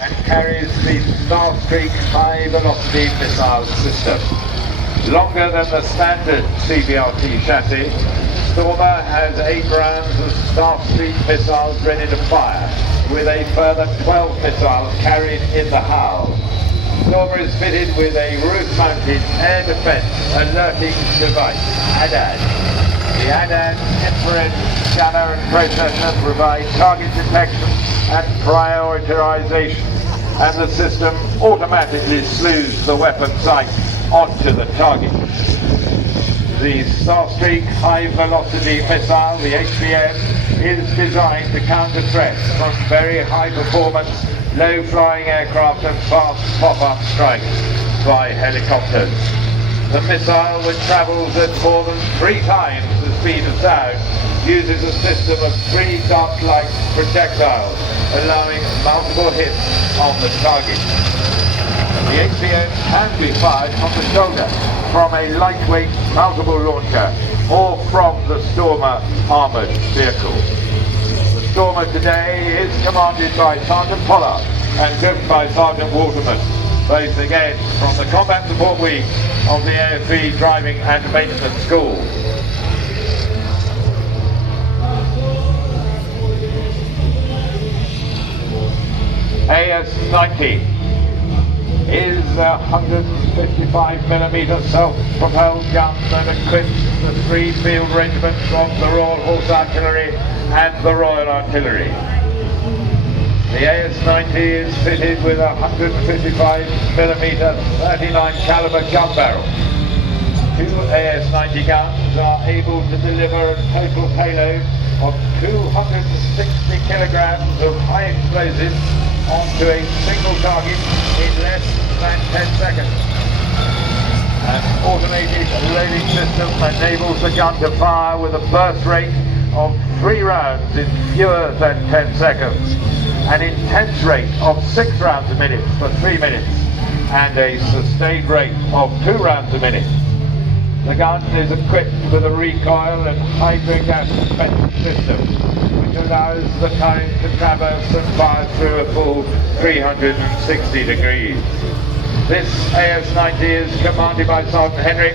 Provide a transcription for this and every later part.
and carries the Starstreak high velocity missile system. Longer than the standard CBRT chassis, Stormer has 8 rounds of Starstreak missiles ready to fire, with a further 12 missiles carried in the hull. Stormer is fitted with a roof-mounted air defense alerting device, ADAD. The ADAD infrared scanner and processor provide target detection and prioritization, and the system automatically slews the weapon sight onto the target. The Starstreak High Velocity Missile, the HVM, is designed to counter threats from very high performance, low flying aircraft and fast pop-up strikes by helicopters. The missile, which travels at more than 3 times the speed of sound, uses a system of 3 dart-like projectiles, allowing multiple hits on the target. The HVM can be fired from the shoulder, from a lightweight multiple launcher, or from the Stormer armoured vehicle. The Stormer today is commanded by Sergeant Pollard and driven by Sergeant Waterman, both again from the Combat Support Wing of the AFV Driving and Maintenance School. AS-90 is a 155mm self-propelled gun that equips the 3 field regiments of the Royal Horse Artillery and the Royal Artillery. The AS-90 is fitted with a 155mm 39 caliber gun barrel. 2 AS-90 guns are able to deliver a total payload of 260 kilograms of high explosives onto a single target in less than 10 seconds. An automated loading system enables the gun to fire with a burst rate of 3 rounds in fewer than 10 seconds, an intense rate of 6 rounds a minute for 3 minutes, and a sustained rate of 2 rounds a minute. The gun is equipped with a recoil and hydrogen gas suspension system, which allows the time to traverse and fire through a full 360 degrees. This AS-90 is commanded by Sergeant Henry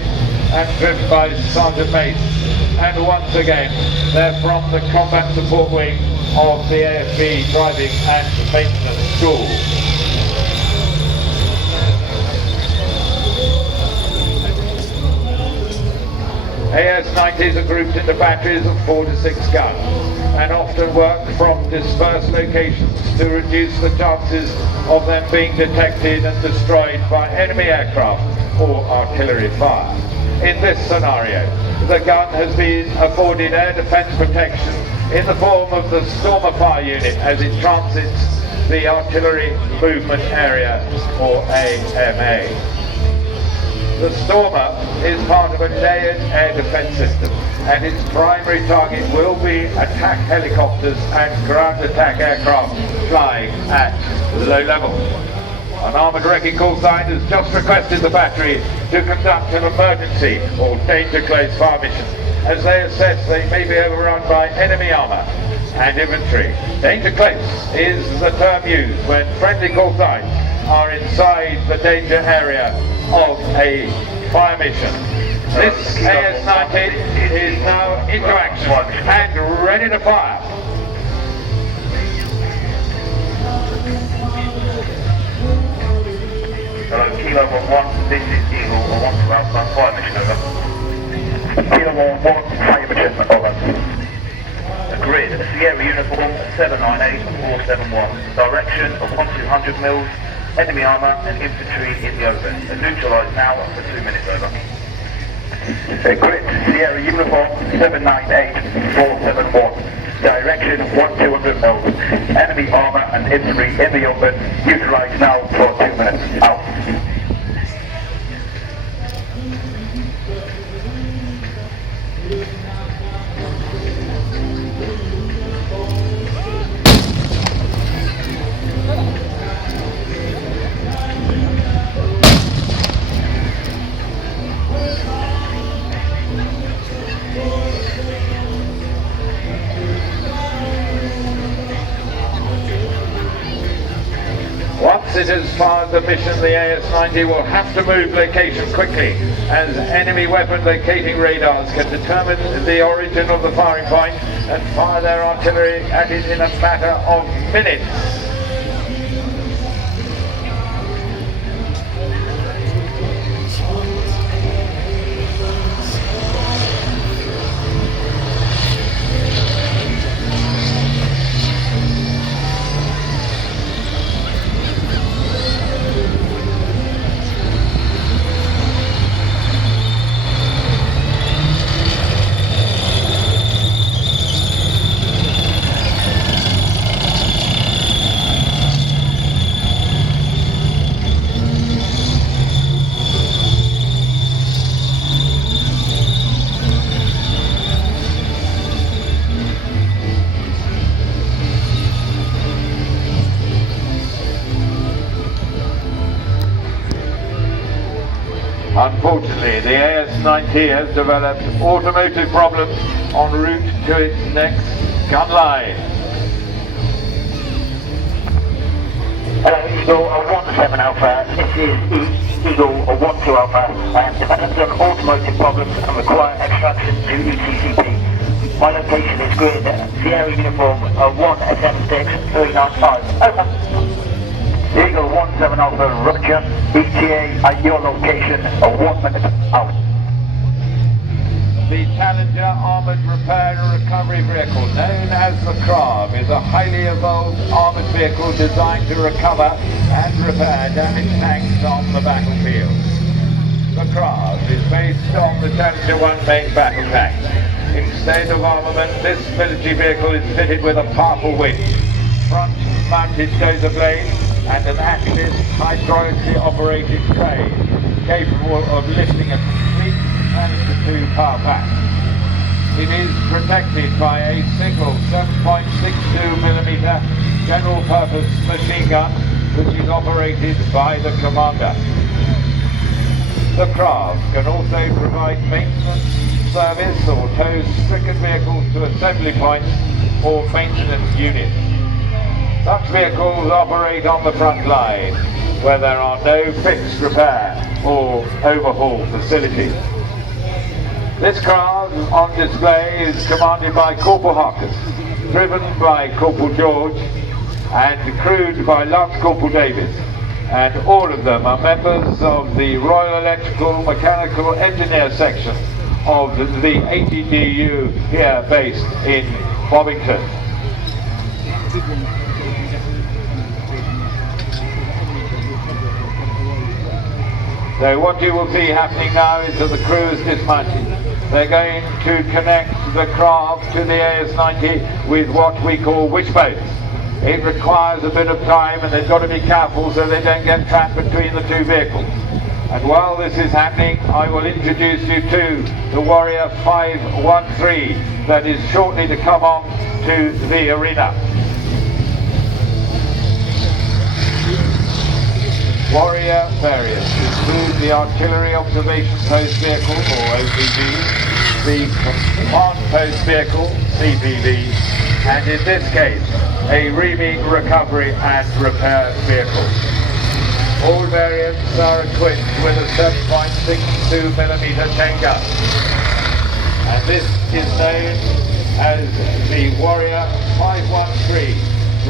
and driven by Sergeant Mace, and once again they're from the Combat Support Wing of the AFV Driving and Maintenance School. AS-90s are grouped into batteries of 4 to 6 guns and often work from dispersed locations to reduce the chances of them being detected and destroyed by enemy aircraft or artillery fire. In this scenario, the gun has been afforded air defense protection in the form of the Stormer Fire Unit as it transits the Artillery Movement Area, or AMA. The Stormer is part of a layered air defense system, and its primary target will be attack helicopters and ground attack aircraft flying at low level. An armoured wrecking call sign has just requested the battery to conduct an emergency or danger close fire mission, as they assess they may be overrun by enemy armour and infantry. Danger close is the term used when friendly call signs are inside the danger area of a fire mission. This AS-90 is now into action and ready to fire. Hello, Kilo 1-1, this is Eagle, I want to outside fire mission, over. Kilo 1-1, fire mission, over. Agreed, Sierra Uniform 798-471, direction of 1200 mils, enemy armour and infantry in the open. Neutralised now for 2 minutes, over. Agreed, Sierra Uniform 798-471, direction 1200 mils, enemy armour and infantry in the open. Neutralised now for 2 minutes, out. Once it has fired the mission, the AS-90 will have to move location quickly, as enemy weapon locating radars can determine the origin of the firing point and fire their artillery at it in a matter of minutes. Unfortunately, the AS-90 has developed automotive problems en route to its next gun line. Eagle 17 Alpha, this is Eagle 12 Alpha, developed an automotive problems and require extraction to ETCP. My location is grid, Sierra Uniform 1SM6 395. Over. Eagle 17 Alpha, Roger, ETA at your location, 1 minute out. The Challenger Armoured Repair and Recovery Vehicle, known as the CRARRV, is a highly evolved armoured vehicle designed to recover and repair damaged tanks on the battlefield. The CRARRV is based on the Challenger 1 main battle tank. Instead of armament, this military vehicle is fitted with a powerful wing, front-mounted dozer blade, and an active hydraulically operated crane capable of lifting a complete Manager 2 power pack. It is protected by a single 7.62mm general purpose machine gun which is operated by the commander. The CRARRV can also provide maintenance service or tow stricken vehicles to assembly points or maintenance units. Such vehicles operate on the front line, where there are no fixed repair or overhaul facilities. This CRARRV on display is commanded by Corporal Harkins, driven by Corporal George, and crewed by Lance Corporal Davis. And all of them are members of the Royal Electrical Mechanical Engineer section of the 80DU here based in Bovington. So what you will see happening now is that the crew is dismounted. They're going to connect the CRARRV to the AS-90 with what we call wishbones. It requires a bit of time and they've got to be careful so they don't get trapped between the two vehicles. And while this is happening, I will introduce you to the Warrior 513 that is shortly to come on to the arena. Warrior variants include the Artillery Observation Post Vehicle, or OPV, the Command Post Vehicle, CPV, and in this case, a REME Recovery and Repair Vehicle. All variants are equipped with a 7.62mm chain gun, and this is known as the Warrior 513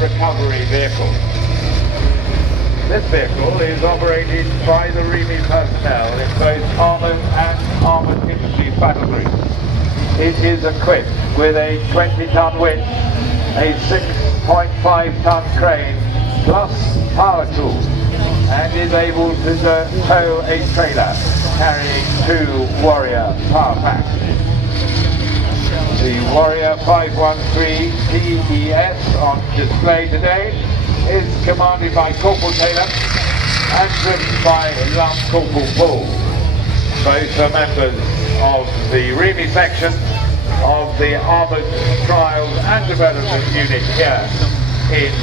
Recovery Vehicle. This vehicle is operated by the REME personnel in both armoured and armoured infantry battle groups. It is equipped with a 20-ton winch, a 6.5-ton crane, plus power tools, and is able to tow a trailer carrying 2 Warrior power packs. The Warrior 513 TES on display today is commanded by Corporal Taylor and driven by Lance Corporal Paul. Both are members of the REME section of the Armoured Trials and Development Unit here in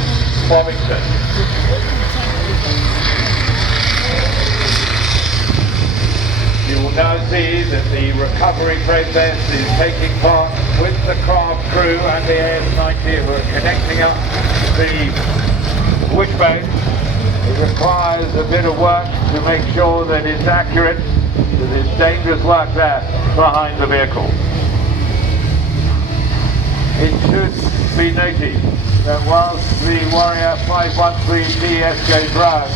Bovington. You will now see that the recovery process is taking part with the CRARRV crew and the AS-90 who are connecting up the wishbone. It requires a bit of work to make sure that it's accurate, because there's dangerous work there behind the vehicle. It should be noted that whilst the Warrior 513D SJ drives,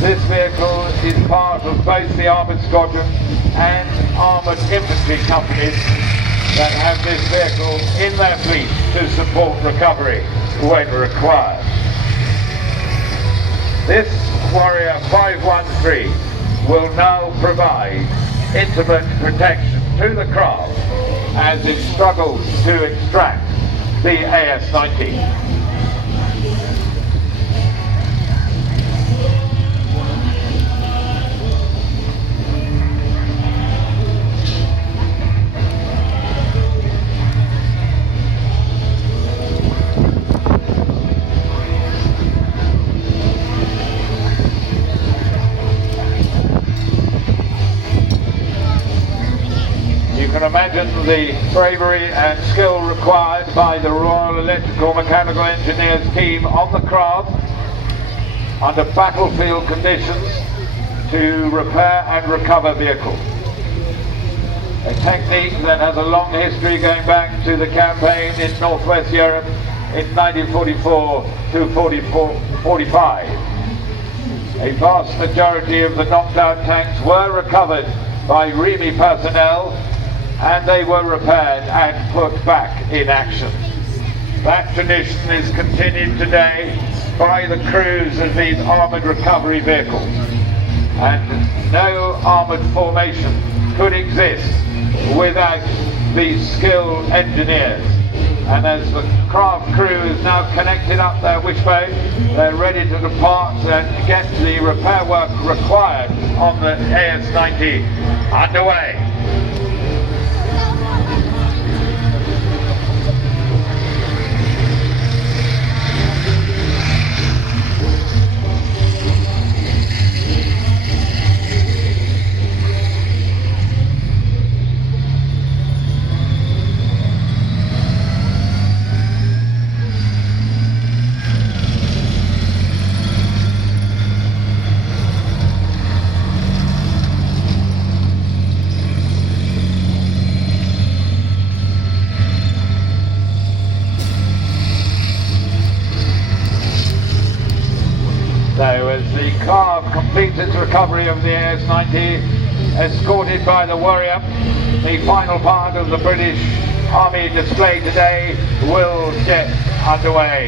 this vehicle is part of both the Armoured Squadron and Armoured Infantry companies that have this vehicle in their fleet to support recovery when required. This Warrior 513 will now provide intimate protection to the craft as it struggles to extract the AS-90. You can imagine the bravery and skill required by the Royal Electrical Mechanical Engineers team on the craft under battlefield conditions to repair and recover vehicles. A technique that has a long history going back to the campaign in Northwest Europe in 1944 to 45. A vast majority of the knocked out tanks were recovered by REME personnel, and they were repaired and put back in action. That tradition is continued today by the crews of these armoured recovery vehicles, and no armoured formation could exist without these skilled engineers. And as the craft crew is now connected up their wishbone, they're ready to depart and get the repair work required on the AS-90 underway. So as the CRARRV completes its recovery of the AS-90, escorted by the Warrior, the final part of the British Army display today will get underway.